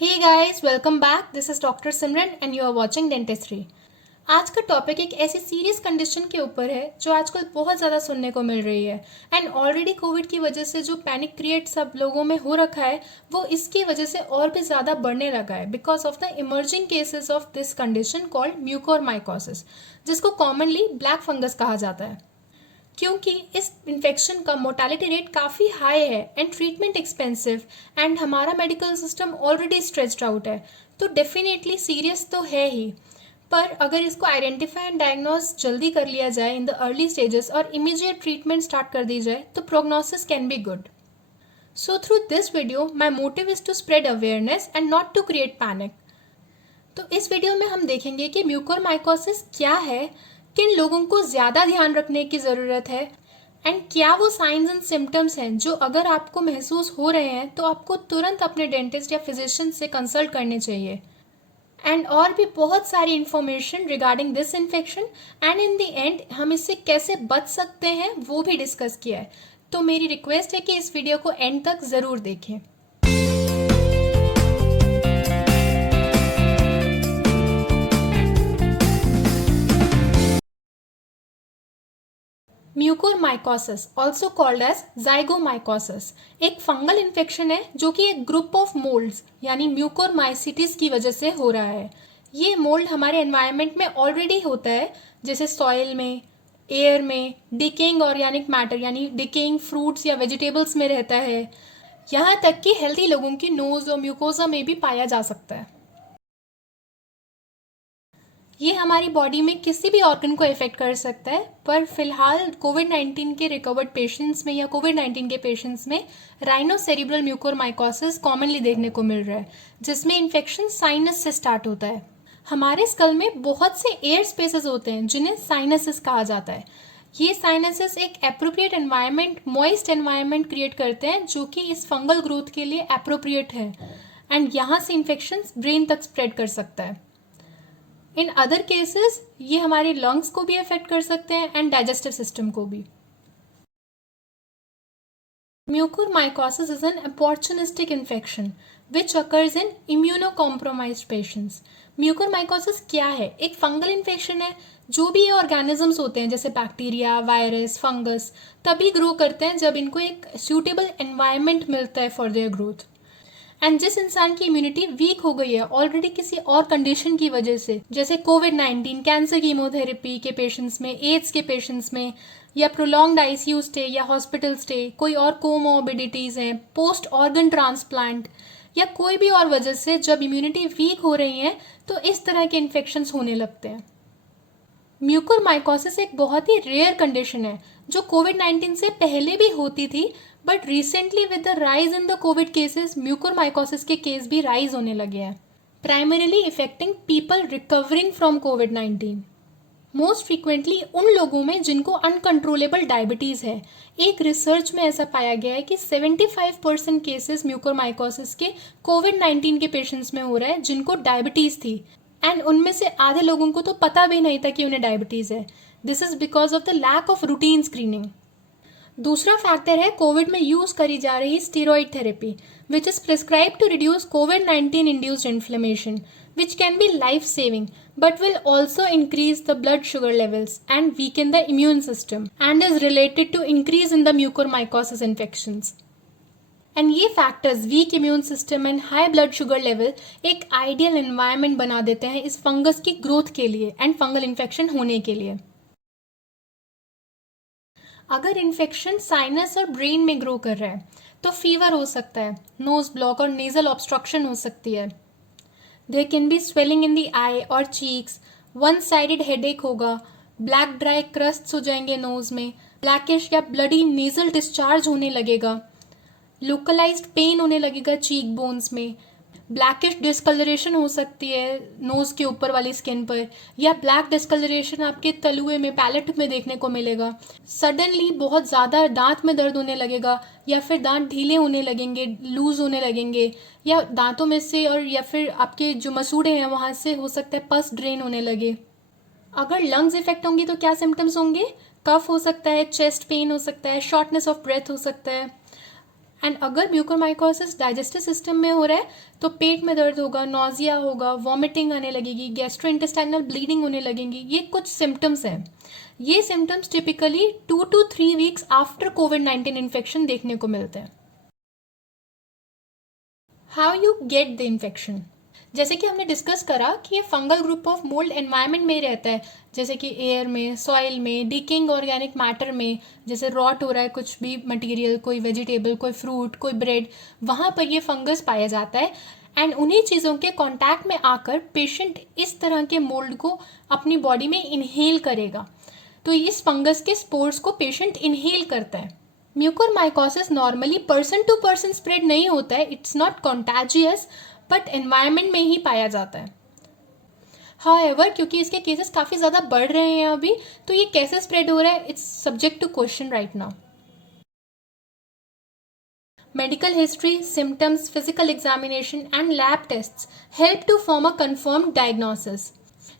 Hey guys, welcome back. This is Dr. Simran and you are watching Dentistry. आज का topic एक ऐसी serious condition के ऊपर है जो आजकल बहुत ज़्यादा सुनने को मिल रही है एंड ऑलरेडी कोविड की वजह से जो पैनिक क्रिएट सब लोगों में हो रखा है वो इसकी वजह से और भी ज़्यादा बढ़ने लगा है because of the emerging cases of this condition called mucormycosis, जिसको कॉमनली ब्लैक फंगस कहा जाता है। क्योंकि इस इन्फेक्शन का मोर्टेलिटी रेट काफ़ी हाई है एंड ट्रीटमेंट एक्सपेंसिव एंड हमारा medical system already stressed out है, तो डेफिनेटली सीरियस तो है ही। पर अगर इसको आइडेंटिफाई एंड डायग्नोज जल्दी कर लिया जाए इन द अर्ली स्टेजेस और इमीडिएट ट्रीटमेंट स्टार्ट कर दी जाए तो prognosis can be good. So through this video my motive is to spread awareness and not to create panic. तो इस वीडियो में हम देखेंगे कि म्यूकोरमाइकोसिस क्या है, किन लोगों को ज़्यादा ध्यान रखने की ज़रूरत है एंड क्या वो साइंस एंड सिम्टम्स हैं जो अगर आपको महसूस हो रहे हैं तो आपको तुरंत अपने डेंटिस्ट या फिजिशियन से कंसल्ट करने चाहिए। एंड और भी बहुत सारी information regarding this infection and in the end हम इससे कैसे बच सकते हैं वो भी डिस्कस किया है। तो मेरी रिक्वेस्ट है कि इस वीडियो को एंड तक ज़रूर देखें। Mucormycosis also called as zygomycosis एक फंगल इन्फेक्शन है जो कि एक ग्रुप ऑफ मोल्ड्स यानी म्यूकोरमाइसिटिस की वजह से हो रहा है। ये मोल्ड हमारे एनवायरनमेंट में ऑलरेडी होता है, जैसे सॉइल में, एयर में, डिकेइंग ऑर्गेनिक मैटर यानी डिकेइंग फ्रूट्स या वेजिटेबल्स में रहता है। यहाँ तक कि हेल्दी लोगों की नोज और म्यूकोजा में भी पाया जा सकता है। ये हमारी बॉडी में किसी भी ऑर्गन को इफेक्ट कर सकता है, पर फिलहाल कोविड-19 के रिकवर्ड पेशेंट्स में या कोविड-19 के पेशेंट्स में राइनोसेरिब्रल म्यूकोरमाइकोसिस कॉमनली देखने को मिल रहा है, जिसमें इन्फेक्शन साइनस से स्टार्ट होता है। हमारे स्कल में बहुत से एयर स्पेसेस होते हैं जिन्हें साइनसेस कहा जाता है। ये साइनसेस एक appropriate environment, moist environment create करते हैं जो कि इस फंगल ग्रोथ के लिए एप्रोप्रिएट है एंड यहाँ से इन्फेक्शन ब्रेन तक स्प्रेड कर सकता है। इन अदर केसेस ये हमारे लंग्स को भी अफेक्ट कर सकते हैं एंड डाइजेस्टिव सिस्टम को भी। Mucormycosis is an opportunistic infection which occurs in immunocompromised patients. Mucormycosis क्या है? एक फंगल इन्फेक्शन है। जो भी ये ऑर्गेनिजम्स होते हैं जैसे बैक्टीरिया, वायरस, फंगस, तभी ग्रो करते हैं जब इनको एक सूटेबल एनवायरनमेंट मिलता है फॉर देयर ग्रोथ। एंड जिस इंसान की इम्यूनिटी वीक हो गई है ऑलरेडी किसी और कंडीशन की वजह से, जैसे कोविड-19, कैंसर कीमोथेरेपी के पेशेंट्स में, एड्स के पेशेंट्स में, या प्रोलॉन्ग्ड आईसीयू स्टे या हॉस्पिटल स्टे, कोई और कोमोबिडिटीज़ हैं, पोस्ट ऑर्गन ट्रांसप्लांट या कोई भी और वजह से जब इम्यूनिटी वीक हो रही है तो इस तरह के इन्फेक्शंस होने लगते हैं। म्यूकोरमाइकोसिस एक बहुत ही रेयर कंडीशन है जो कोविड-19 से पहले भी होती थी, but recently with the rise in the COVID cases mucormycosis के केस भी राइज होने लगे हैं, primarily affecting people recovering from कोविड-19। मोस्ट फ्रीक्वेंटली उन लोगों में जिनको अनकंट्रोलेबल डायबिटीज़ है। एक रिसर्च में ऐसा पाया गया है कि 75% केसेस म्यूकोरमाइकोसिस के कोविड-19 के पेशेंट्स में हो रहा है जिनको डायबिटीज़ थी एंड उनमें से आधे लोगों को तो पता भी नहीं था कि उन्हें डायबिटीज़ है। This is because of the lack of routine screening. दूसरा फैक्टर है कोविड में यूज़ करी जा रही steroid therapy which is prescribe to reduce कोविड-19 induced inflammation which can be life saving but will also increase the blood sugar levels and weaken the immune system and is related to increase in the mucormycosis infections. And ये factors, weak immune system and high blood sugar level, एक ideal environment बना देते हैं इस fungus की growth के लिए and fungal infection होने के लिए। अगर इन्फेक्शन साइनस और ब्रेन में ग्रो कर रहा है तो फीवर हो सकता है, नोज ब्लॉक और नेजल ऑब्स्ट्रक्शन हो सकती है। There can be swelling in the eye और चीक्स, वन साइडेड हेडेक होगा, ब्लैक ड्राई क्रस्ट्स हो जाएंगे नोज में, ब्लैकिश या ब्लडी नेजल डिस्चार्ज होने लगेगा, लोकलाइज्ड पेन होने लगेगा चीक बोन्स में, ब्लैकिश डिस्कलरेशन हो सकती है नोज के ऊपर वाली स्किन पर, या ब्लैक डिस्कलरेशन आपके तलुए में, पैलेट में देखने को मिलेगा। सडनली बहुत ज़्यादा दांत में दर्द होने लगेगा या फिर दांत ढीले होने लगेंगे, लूज होने लगेंगे, या दांतों में से और या फिर आपके जो मसूड़े हैं वहाँ से हो सकता है पस ड्रेन होने लगे। अगर लंग्स इफेक्ट होंगी तो क्या सिम्टम्स होंगे? कफ हो सकता है, चेस्ट पेन हो सकता है, शॉर्टनेस ऑफ ब्रेथ हो सकता है, एंड अगर म्यूकोरमाइकोसिस डाइजेस्टिव सिस्टम में हो रहा है तो पेट में दर्द होगा, नॉजिया होगा, वॉमिटिंग आने लगेगी, गैस्ट्रोइंटेस्टाइनल ब्लीडिंग होने लगेंगी। ये कुछ सिम्टम्स हैं। ये symptoms typically 2 to 3 weeks after covid infection देखने को मिलते हैं। How you get the infection? जैसे कि हमने डिस्कस करा कि ये fungal group of mould environment में ही रहता है, जैसे कि एयर में, सॉइल में, डिकिंग ऑर्गेनिक मैटर में, जैसे रॉट हो रहा है कुछ भी मटेरियल, कोई वेजिटेबल, कोई फ्रूट, कोई ब्रेड, वहाँ पर ये फंगस पाया जाता है। एंड उन्हीं चीज़ों के कांटेक्ट में आकर पेशेंट इस तरह के मोल्ड को अपनी बॉडी में इनहेल करेगा। तो इस फंगस के स्पोर्स को पेशेंट इनहेल करता है। Mucormycosis normally person to person spread नहीं होता है, it's not contagious, but environment में ही पाया जाता है। हाउएवर, क्योंकि इसके केसेस काफ़ी ज़्यादा बढ़ रहे हैं अभी, तो ये कैसे स्प्रेड हो रहा है, it's subject to question right now. Medical history, symptoms, physical examination, and lab tests help to form a confirmed diagnosis.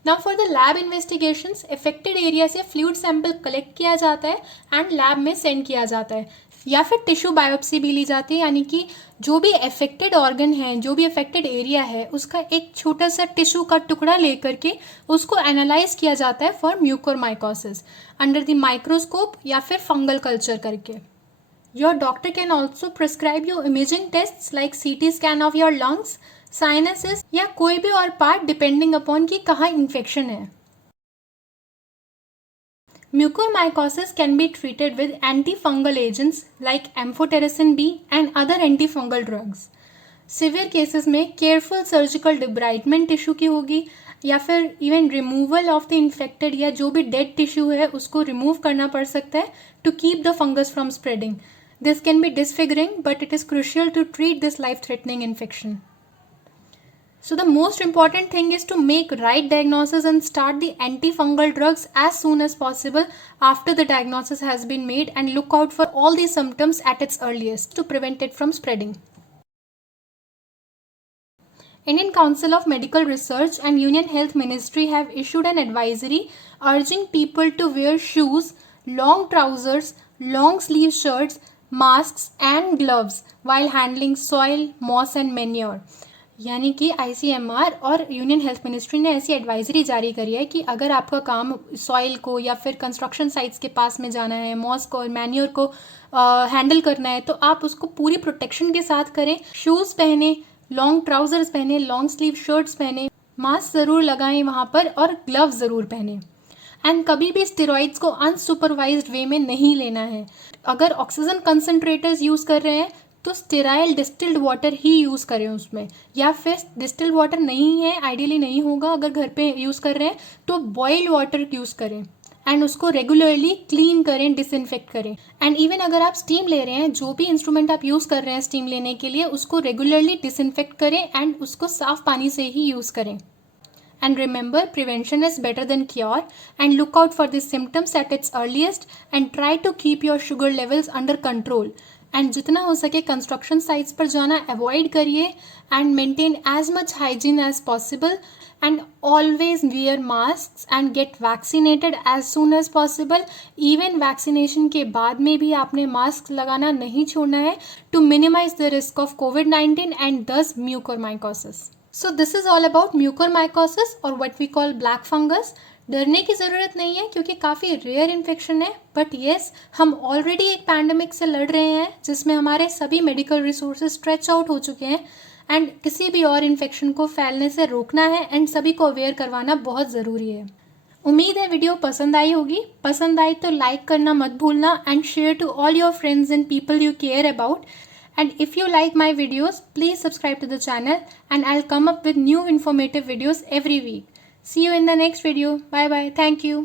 Now for the lab investigations, affected area से fluid sample collect किया जाता है and lab में send किया जाता है, या फिर टिश्यू बायोप्सी भी ली जाती है, यानी कि जो भी अफेक्टेड ऑर्गन है, जो भी अफेक्टेड एरिया है, उसका एक छोटा सा टिश्यू का टुकड़ा लेकर के उसको एनालाइज किया जाता है for mucormycosis under the microscope या फिर फंगल कल्चर करके। Your doctor can also prescribe you imaging tests like CT scan of your lungs, sinuses या कोई भी और पार्ट डिपेंडिंग अपॉन कि कहाँ इन्फेक्शन है। Mucormycosis can be treated with antifungal agents like amphotericin B and other antifungal drugs. Severe cases में careful surgical डिब्राइटमेंट tissue की होगी, या फिर even removal of the infected या जो भी डेड टिश्यू है उसको रिमूव करना पड़ सकता है to keep the fungus from spreading. This can be disfiguring, but it is crucial to treat this life-threatening infection. So the most important thing is to make right diagnosis and start the antifungal drugs as soon as possible after the diagnosis has been made, and look out for all these symptoms at its earliest to prevent it from spreading. Indian Council of Medical Research and Union Health Ministry have issued an advisory urging people to wear shoes, long trousers, long sleeve shirts, masks and gloves while handling soil, moss and manure. यानी कि ICMR और union health ministry ने ऐसी advisory जारी करी है कि अगर आपका काम सॉइल को या फिर कंस्ट्रक्शन साइट्स के पास में जाना है, मॉस को और मैन्योर को हैंडल करना है, तो आप उसको पूरी प्रोटेक्शन के साथ करें. शूज़ पहने, लॉन्ग ट्राउजर्स पहने, लॉन्ग स्लीव शर्ट्स पहने, मास्क ज़रूर लगाएं वहाँ पर और ग्लव्स ज़रूर पहने. एंड कभी भी स्टेरॉइड्स को अनसुपरवाइज्ड वे में नहीं लेना है. अगर ऑक्सीजन कंसनट्रेटर्स यूज़ कर रहे हैं तो स्टेराइल डिस्टिल्ड वाटर ही यूज़ करें उसमें, या फिर डिस्टिल्ड वाटर नहीं है, आइडियली नहीं होगा अगर घर पे यूज़ कर रहे हैं तो बॉइल्ड वाटर यूज़ करें एंड उसको रेगुलरली क्लीन करें, डिसइंफेक्ट करें. एंड इवन अगर आप स्टीम ले रहे हैं, जो भी इंस्ट्रूमेंट आप यूज़ कर रहे हैं स्टीम लेने के लिए, उसको रेगुलरली डिसइंफेक्ट करें एंड उसको साफ पानी से ही यूज़ करें. And remember, prevention is better than cure, and look out for these symptoms at its earliest and try to keep your sugar levels under control. And जितना हो सके construction sites पर जाना avoid करिए and maintain as much hygiene as possible, and always wear masks and get vaccinated as soon as possible. Even vaccination के बाद में भी आपने मास्क लगाना नहीं छोड़ना है to minimize the risk of COVID-19 and thus mucormycosis. So this is all about mucormycosis or what we call black fungus. डरने की ज़रूरत नहीं है क्योंकि काफ़ी रेयर इन्फेक्शन है, बट येस हम ऑलरेडी एक पैंडमिक से लड़ रहे हैं जिसमें हमारे सभी मेडिकल रिसोर्सेज स्ट्रेच आउट हो चुके हैं, एंड किसी भी और इन्फेक्शन को फैलने से रोकना है एंड सभी को अवेयर करवाना बहुत ज़रूरी है. उम्मीद है वीडियो पसंद आई होगी. पसंद आई तो लाइक करना मत भूलना and share to all your friends and people you care about. And if you like my videos, please subscribe to the channel and I'll come up with new informative videos every week. See you in the next video. Bye bye. Thank you.